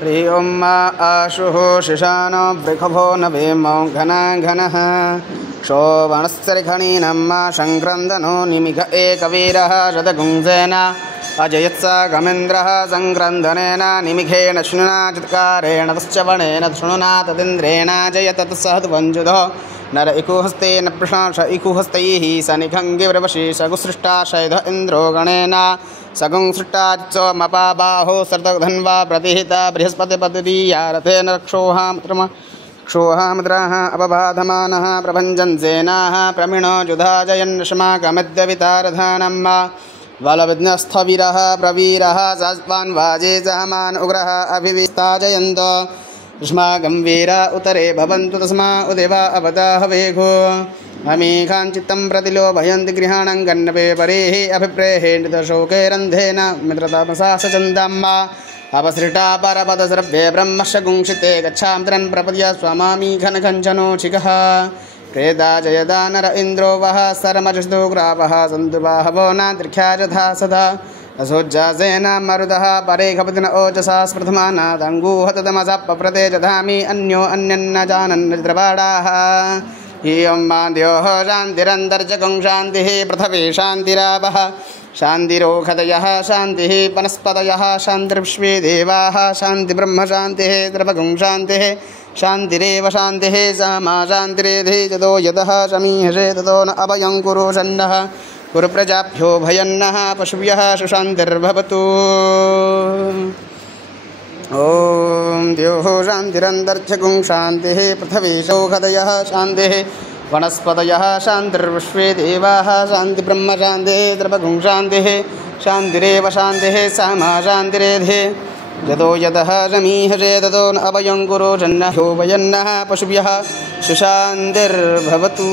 प्रियं मा आशुः शिशानो वृखभो न वेमो घना घनः क्षोभणस्सरिखणीनं मा शङ्क्रन्दनो निमिघ एकवीरः शतगुंसेन अजयत्सा गमेन्द्रः सङ्क्रन्दनेन निमिघेन शृणुना चित्कारेण तश्चवणेन शृणुना तदिन्द्रेण जयत तत्सहद्वञ्जुधो नर इकुहस्तेन प्रशांस इकुहस्तैः सनिखङ्गिव्रवशी सगुसृष्टाशयध इन्द्रो गणेन सगुंसृष्टाच्चोमपा बाहो सर्दधन्वा प्रतिहिता बृहस्पतिपतिदीया रथेन क्षोहामुद्राः अपबाधमानः प्रभञ्जन्सेनाः प्रमिणो जुधाजयन्नशमाकमद्यवितारधानं बलविघ्नस्थवीरः प्रवीरः सास्वान् वाजे सहमान् उग्रः अभिविस्ताजयन्त युष्माकं वीरा उतरे भवन्तु तस्मा उदेवा अवदाह वेघो अमीखाञ्चित्तं प्रतिलोभयन्ति गृहाणं गण्डपे परेः अभिप्रेहे नितशोके रन्धेन मित्रतमसा सचन्दम्मा अपसृटा परपदसर्भे ब्रह्मशगुंसिते गच्छामत्रन् प्रपद्य स्वमामी घनकञ्चनोचिकः प्रेदा जयदा नर इन्द्रो वः सरमजस्तुग्रावः सन्तु बाहवो नादृख्या यथा सदा असोज्जासेन मरुदः परे खपतिन ओजसा स्प्रथमानादङ्गूहततमसप्रते जधामि अन्यो अन्यन्न जानन्नद्रवाडाः इयं माद्योः शान्तिरन्तर्जगं शान्तिः पृथ्वी शान्तिरावः शान्तिरोखदयः शान्तिः वनस्पतयः शान्तिर्विश्वे देवाः शान्तिब्रह्म शान्तिः द्रवगुं शान्तिः शान्तिरेव शान्तिः सा मा शान्तिरेधि यतो यतः शमीहसे ततो न अभयं कुरु सन्नः कुरुप्रजाभ्यो भयन्नः पशुभ्यः सुशान्तिर्भवतु। ॐ द्योः शान्तिरन्तर्जगुं शान्तिः पृथ्वी सौखदयः शान्तिः वनस्पतयः शान्तिर्विश्वे देवाः शान्तिब्रह्म शान्तिः द्रवगुं शान्तिः शान्तिरेव शान्तिः सा मा शान्तिरेधि यतो यतः शमीहसे ततो न अभयं कुरु सन्नः भयन्नः पशुभ्यः सुशान्तिर्भवतु।